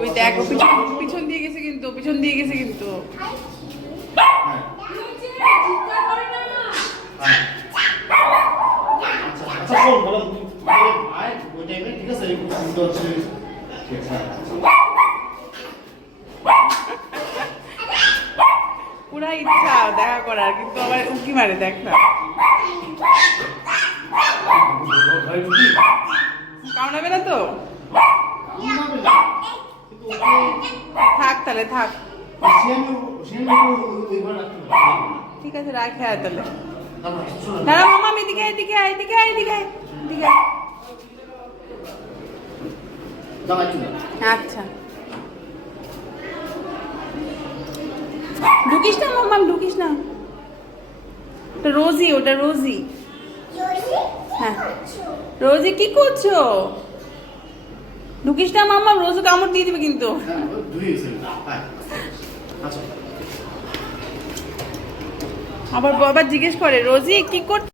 ওই দেখো পিছন দিয়ে গেছে কিন্তু পুরা ইচ্ছা দেখা করার, কিন্তু আবার উকি মারে দেখ না। কামড়াবে না তো? থাক তাহলে থাক, ঠিক আছে রাখে আয় তাহলে। দাঁড়া মামা, এদিকে এদিকে এদিকে এদিকে এদিকে। আচ্ছা ঢুকিস না মাম্মা, ঢুকিস না। ওটা রোজি, ওটা রোজি। হ্যাঁ রোজি, কি করছো? ঢুকিস না মাম্মা, রোজু কামড় দিয়ে দিবে কিন্তু। আবার জিজ্ঞেস করে রোজি কি করছো।